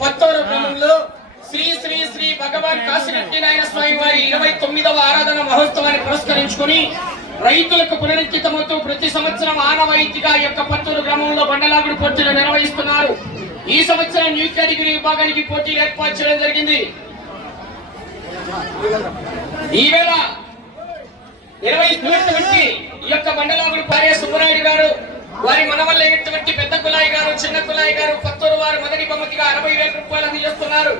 పత్తూరు గ్రామంలో శ్రీ శ్రీ శ్రీ భగవాన్ కాశీరెడ్డి నాయన స్వామి వారి ఇరవై తొమ్మిదవ ఆరాధన మహోత్సవాన్ని పురస్కరించుకుని రైతులకు పునరంకితమవుతూ ప్రతి సంవత్సరం ఆనవాయితీగా యొక్క పత్తూరు గ్రామంలో బండలాగుడు పోటీలు నిర్వహిస్తున్నారు. ఈ సంవత్సరం న్యూ కేటగిరీ విభాగానికి పోటీలు ఏర్పాటు చేయడం జరిగింది. ఈవేళ నిర్వహిస్తున్నటువంటి ఈ యొక్క బండలాగుడు పారే సుబ్బరాయుడు గారు వారి మనవల్లైనటువంటి పెద్ద కులాయి గారు చిన్న కులాయి గారు పత్తూరు వారు మొదటి బహుమతిగా అరవై వేల రూపాయలు అందజేస్తున్నారు.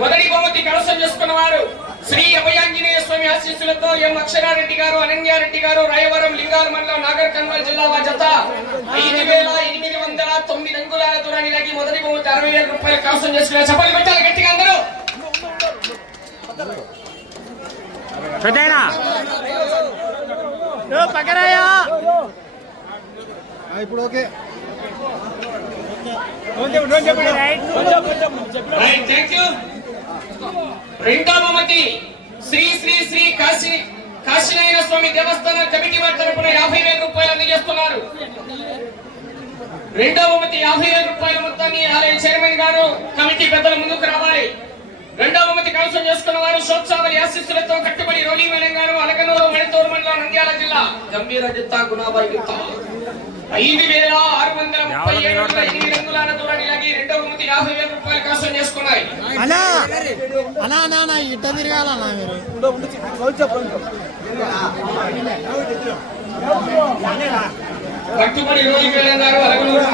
మొదటి బహుమతి కలసం చేసుకున్న వారు శ్రీ అభయాంజనేయ స్వామి ఆశీస్సులతో ఎం అక్షరారెడ్డి గారు అనన్యారెడ్డి గారు రాయవరం లింగాల మండలం నాగర్ కర్నూలు జిల్లా వారి జత ఐదు వేల ఎనిమిది వందల తొమ్మిది అంగుళాల దూరాన్ని లాగి మొదటి బహుమతి అరవై వేల రూపాయలు కలసం చేసుకున్నారు చెప్పలు పెట్టాలి గట్టిగా అందరూ. పెద్దయినా. పక్కరాయా ఇప్పుడు ఓకే. రైట్ థ్యాంక్ యూ రెండో బహుమతి శ్రీ శ్రీ శ్రీ కాశీ కాశీనాయన స్వామి దేవస్థానం కమిటీ వారి తరపున యాభై వేల రూపాయలు అందజేస్తున్నారు. రెండో బహుమతి యాభై వేల రూపాయల మొత్తాన్ని ఆలయ చైర్మన్ గారు కమిటీ పెద్దల ముందుకు రావాలి. రెండో బహుమతి కలసం చేసుకున్న వారు శోత్సావలి ఆశీస్సులతో కట్టుబడి రోలీ మేడం గారు అలగనూరు మణితూరు మండలం నంద్యాల జిల్లా. గంభీర జిత్తా గుణాబాయి జిత్తా. ఐదు వేల ఆరు వందల ముప్పై ఏడు వందల ఎనిమిది రంగుల దూరాన్ని లాగి రెండో బహుమతి యాభై వేల రూపాయలు కలసం చేసుకున్నాయి అలా అలా అన్నా అన్నా ఇట్ట తిరగాలన్నా మీరు కట్టుబడి రోగి మేడం గారు అలగనూరు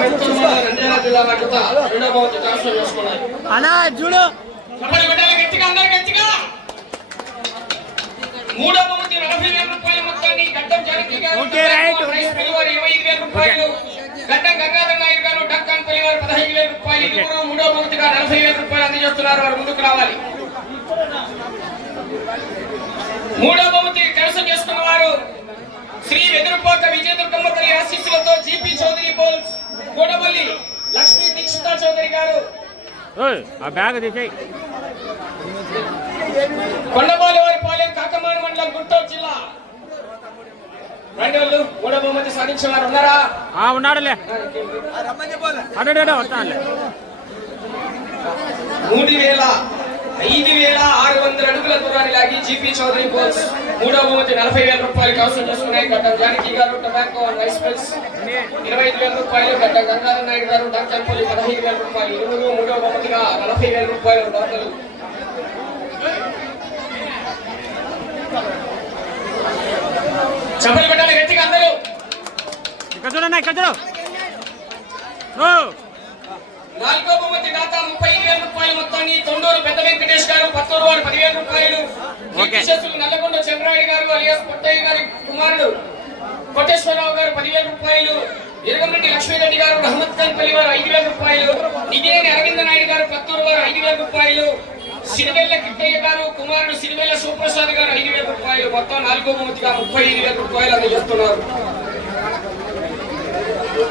నంద్యాల జిల్లా వారితో రెండో బహుమతి కలసం చేసుకున్నాయి అలా చూడు అందజేస్తున్నారు వారు ముందుకు రావాలి. మూడో బహుమతి కలసం చేసుకున్న వారు శ్రీ వెదురుపాక విజయదుర్గమ్మ తల్లి ఆశీస్సులతో జీపీ చౌదరి బోల్స్ గోడబల్లి లక్ష్మీ దీక్షిత చౌదరి గారు. కొండపాలి వారి పాలెం కాకమాన మండలం గుంటూరు జిల్లా. రండి వాళ్ళు మూడో బహుమతి సాధించిన వారు ఉన్నారా? ఆ ఉన్నాడులే. వస్తానులే. మూడు వేల ఐదు వేల ఆరు వందల అడుగుల దూరాన్ని లాగి జీపీ చౌదరి బోల్స్ మూడవ బహుమతి నలభై వేల రూపాయలు కవసం చేసుకున్నాయి. గడ్డం జానకి గారు టొబాకో అండ్ రైస్ మిల్స్. ఇరవై ఐదు వేల రూపాయలు గడ్డం గంగాధర నాయుడు గారు డాక్టర్పల్లి పదహైదు వేల రూపాయలు. ఇరువురు మూడవ బహుమతిగా నలభై వేల రూపాయలు దాతలు. చెప్పలు పెట్టాలి గట్టిగా అందరూ. ఇక్కడ చూడండి ఇక్కడ చూడు. నాలుగో బహుమతి దాత ముప్పై ఐదు వేల రూపాయల మొత్తాన్ని తొండూరు పెద్ద వెంకటేష్ గారు పత్తూరు వారు పదివేల రూపాయలు. కీర్తిశేషులు నల్లగొండ చంద్రాయుడు గారు అలియాస్ కొట్టయ్య గారి కుమారుడు కోటేశ్వరరావు గారు పదివేల రూపాయలు. ఇరగంరెడ్డి లక్ష్మీరెడ్డి గారు రహమత్ ఖాన్ పల్లి వారు ఐదు వేల రూపాయలు. నిజేని అరవింద నాయుడు గారు పత్తూరు వారు ఐదు వేల రూపాయలు. సిరివెల్ల కిట్టయ్య గారు కుమారుడు సిరివెల్ల శివప్రసాద్ గారు ఐదు వేల రూపాయలు. మొత్తం నాలుగో బహుమతిగా ముప్పై ఐదు వేల రూపాయలు అందజేస్తున్నారు.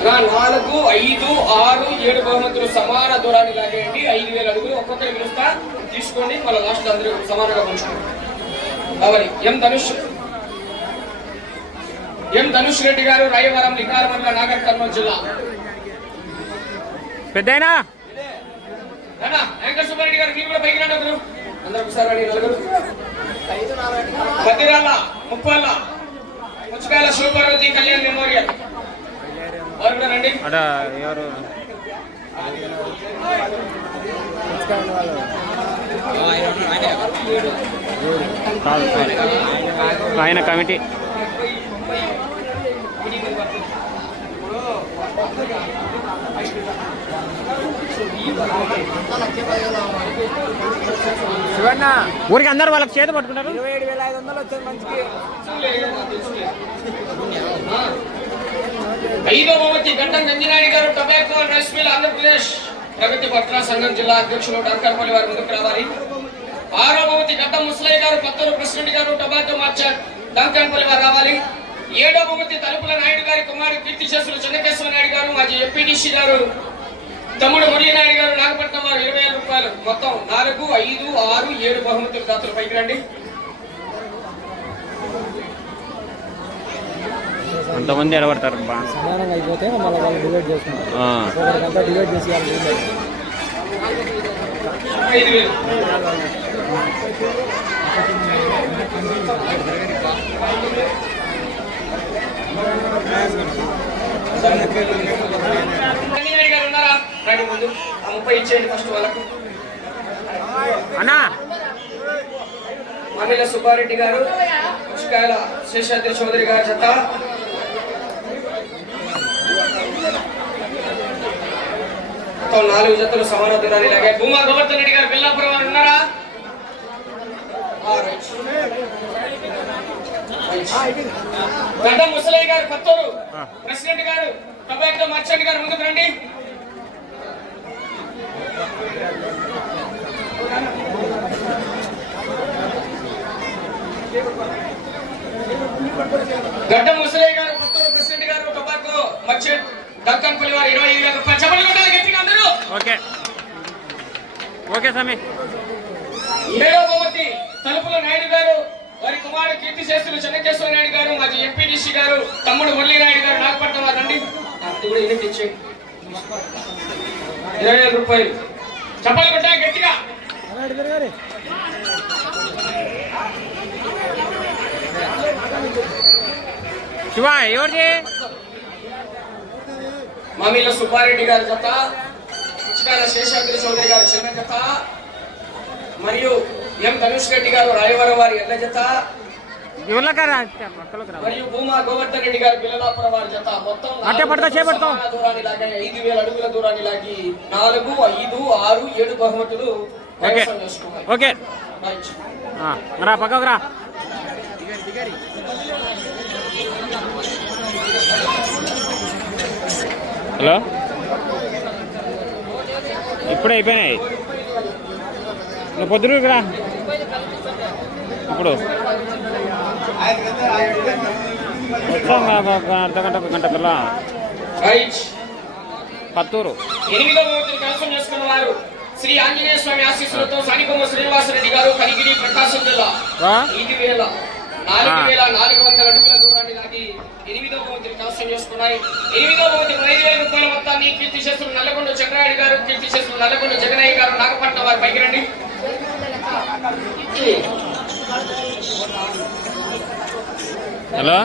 నా నాలుగు ఐదు ఆరు ఏడు బహుమతులు సమాన దూరాన్ని లాగేయండి. ఐదు వేల అడుగులు ఒక్కొక్కరి పిలుస్తా తీసుకోండి. మళ్ళీ లాస్ట్ అందరూ సమానంగా పంచుకోండి. ఎం ధనుష్. ఎం ధనుష్ రెడ్డి గారు రాయవరం మండల నాగర్ కర్నూలు జిల్లా. పెద్దయినా? రానా వెంకట సుబ్బారెడ్డి గారు మీరు కూడా పైకి రండి అందరూ ఒకసారి నలుగురు. ముప్పాల శివపార్వతి కళ్యాణ్ మెమోరియల్. అడ ఎవరు? కాదు. ఆయన కమిటీ. శివన్న ఊరికి అందరు వాళ్ళకి చేతి పట్టుకుంటారు? ఇరవై ఏడు వేల ఐదు వందలు వచ్చారు మంచికి. ఐదో బహుమతి Gantam Ganjinaidu garu tobacco and rice mill Andhra Pradesh ప్రగతి పత్ర సంఘం జిల్లా అధ్యక్షులు డాక్టర్ పల్లి వారు ముందుకు రావాలి. ఆరో Gaddam Musalayya garu Kothuru president garu tobacco merchant. Dankanpalli వారు రావాలి. ఏడో తలుపుల నాయుడు గారి కుమారుడు కీర్తి చేసులు చెన్నకేశ్వర నాయుడు గారు మాజీ ఎంపీటీసీ గారు తమ్ముడు మురళీనాయుడు గారు నాగపట్నం వారు ఇరవై వేల రూపాయలు. మొత్తం నాలుగు ఐదు ఆరు ఏడు బహుమతులు దాతలు పైకి రండి. అంతమంది ఎడబడతారు బా. సమానంగా అయిపోతే మళ్ళీ వాళ్ళు డివైడ్ చేసుకుంటారు. ఆ. ఒకరికంతా డివైడ్ చేసి ముప్పై ఇచ్చేయండి ఫస్ట్ వాళ్ళకు అన్నా. మామిల సుబ్బారెడ్డి గారు పుష్కాయల శేషాద్రి చౌదరి గారి జత. మొత్తం నాలుగు జతలు సమాన దూరాన్ని లాగాయి భూమా గోవర్ధన్ రెడ్డి గారు బిల్లాపురం వారు ఉన్నారా? Gadda Musalayya garu Kothuru. President garu tobacco merchant garu ముందుకు రండి. Gadda Musalayya garu Puthuru president garu tobacco merchant Deccan పులి వారు ఇరవై ఐదు వేల రూపాయలు చెప్పండి కొట్టాలి గట్టిగా అందరూ ఓకే. ఓకే స్వామి. ఏడో బహుమతి తలుపుల నాయుడు గారు వారి కుమారుడు కీర్తి శాస్త్రులు చెన్నకేశ్వర నాయుడు గారు మాజీ ఎంపీడీసీ గారు తమ్ముడు మురళీ నాయుడు గారు నాగపట్నం వారు రండి. అది కూడా తెచ్చేయండి ఇరవై వేల రూపాయలు. చెప్పాలి కొట్టాలి గట్టిగా. శివ ఎవరిది? మామీల సుబ్బారెడ్డి గారి జత. శేషాద్రి చౌదరి గారి చిన్న జత మరియు ఎం ధనుష్ రెడ్డి గారు రాయవరం వారి ఎడ్ల జత మరియు భూమా గోవర్ధన్ రెడ్డి గారి పిల్లలాపురం వారి జత. మొత్తం దూరాన్ని లాగాయి ఐదు వేల అడుగుల దూరాన్ని లాగి నాలుగు ఐదు ఆరు ఏడు బహుమతులు. ఓకే. పక్కకు రా. హలో? ఇప్పుడే అయిపోయినాయి. నువ్వు పొద్దురుకు రా. ఇప్పుడు. వచ్చాం అర్ధ గంట ఒక గంట కల్లా. పత్తూరు. శ్రీ ఆంజనేయ స్వామి ఆశీస్సులతో సానికొమ్మ శ్రీనివాసరెడ్డి గారు కనిగిరి ప్రకాశం జిల్లా. రా. ఐదు వేల. నాలుగు. వేల నాలుగు వందల అడుగుల దూరాన్ని లాగి ఎనిమిదో బహుమతిని కైవసం చేసుకున్నాయి ఎనిమిదో బహుమతి ఐదు వేల రూపాయల మొత్తాన్ని కీర్తి చేస్తున్న నల్లగొండ చంద్రాయుడు గారు కీర్తి చేస్తున్న నల్లగొండ జగనయ్య గారు నాగపట్నం వారి పైకి రండి. హలో?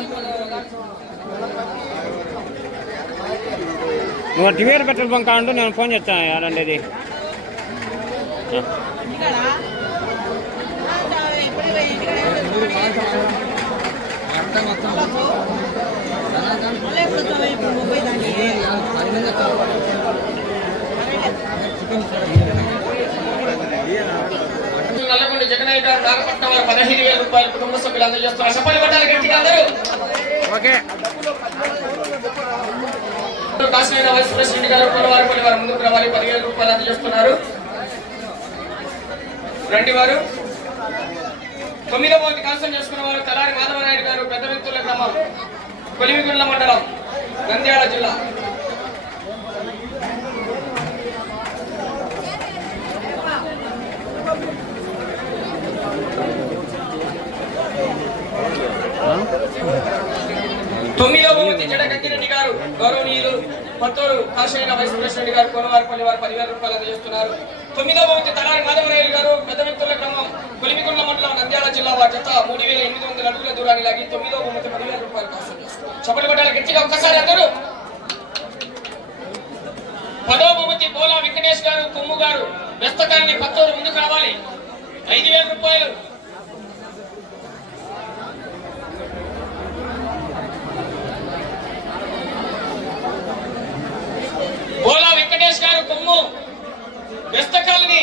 నువ్వు టీవీఆర్ పెట్రోల్ బంక్ అంటూ నేను ఫోన్ చేస్తాను ఏడండి ఇది. నల్లగొండ జగనయ్య గారు నాగపట్నం వారు పదహైదు వేల రూపాయలు కుటుంబ సభ్యులు అందజేస్తున్నారు సఫలి పట్టాలి గట్టిగా అందరూ. ఓకే. కాశీనాథ వైస్ ప్రెసిడెంట్ గారు కొలవారిపల్లి వారు ముందుకు రావాలి. పదివేల రూపాయలు అందజేస్తున్నారు. రండి వారు. తొమ్మిదవ మంది కాన్సం చేసుకున్న వారు తలారి మాధవనాయుడు గారు పెద్ద వ్యక్తుల గ్రామం కొలిమిగుండ్ల మండలం. నంద్యాల జిల్లా. తొమ్మిదవ బహుమతి జడగంగిరెడ్డి గారు గౌరవనీయులు పత్తూరు కాశీన వైస్ ప్రెసిడెంట్ గారు కోనవారిపల్లి వారు పదివేల రూపాయలు అందజేస్తున్నారు. తొమ్మిదవ బహుమతి తలారి మాధవరాయలు గారు పెద్ద వ్యక్తుల క్రమం కొలిమిగుండ్ల మండలం నంద్యాల జిల్లా వారి జత మూడు వేల ఎనిమిది వందల అడుగుల దూరాన్ని లాగి తొమ్మిదవ బహుమతి పదివేల రూపాయలు కాసం చేస్తున్నారు. చప్పటి కొట్టాలి గట్టిగా ఒక్కసారి అందరూ. పదో బహుమతి బోలా వెంకటేష్ గారు కొమ్ము గారు వ్యస్తకాన్ని పత్తూరు ముందుకు రావాలి. ఐదు వేల రూపాయలు. బోలా వెంకటేష్ గారు కొమ్ము వ్యస్తకాలని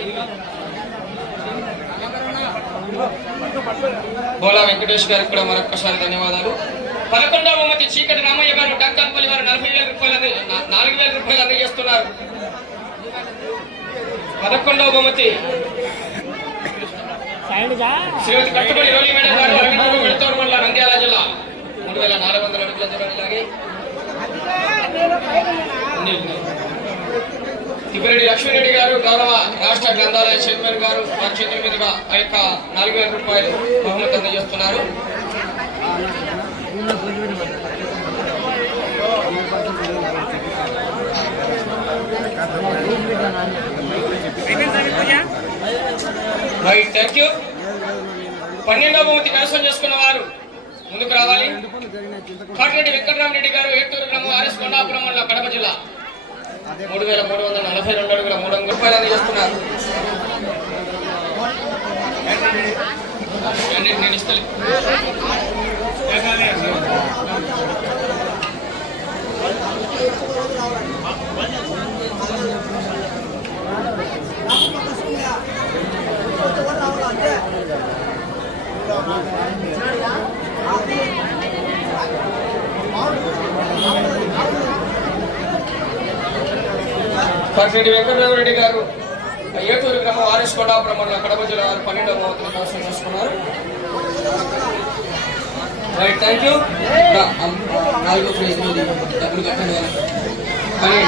బోలా వెంకటేష్ గారికి కూడా మరొకసారి ధన్యవాదాలు. పదకొండవ బహుమతి చీకటి రామయ్య గారు డంకాన్పల్లి వారు నలభై వేల రూపాయలు నాలుగు వేల రూపాయలు అందజేస్తున్నారు పదకొండవ బహుమతి శ్రీమతి కట్టుబడి రోలి మేడం గారు అరవింద్ మండల నంద్యాల జిల్లా. మూడు వేల నాలుగు వందల అడుగుల దూరం ఇలాగే తిప్పిరెడ్డి లక్ష్మీరెడ్డి గారు గౌరవ రాష్ట్ర గ్రంథాలయ చైర్మన్ గారు వారి చేతుల మీదుగా ఆ యొక్క నాలుగు వేల రూపాయలు బహుమతి అందజేస్తున్నారు. రైట్ థ్యాంక్ యూ పన్నెండవ బహుమతి కైవసం చేసుకున్న వారు ముందుకు రావాలి. కాటిరెడ్డి వెంకటరామరెడ్డి గారు ఏటూరు గ్రామం ఆర్ఎస్ కొండాపురం మండలం కడప జిల్లా. మూడు వేల మూడు వందల నలభై రెండు అడుగుల మూడు వందల రూపాయలు. అందజేస్తున్నారు నేను- నేను ఇస్తలే కాటిరెడ్డి వెంకటరామరెడ్డి గారు ఏటూరు గ్రామం ఆర్ఎస్ కొండాపురం మండలం కడప జిల్లా వారు పన్నెండవ బహుమతిని కైవసం చేసుకున్నారు. రైట్ థ్యాంక్ యూ నాలుగో ప్రైజ్ డబ్బులు కట్టండి కానీ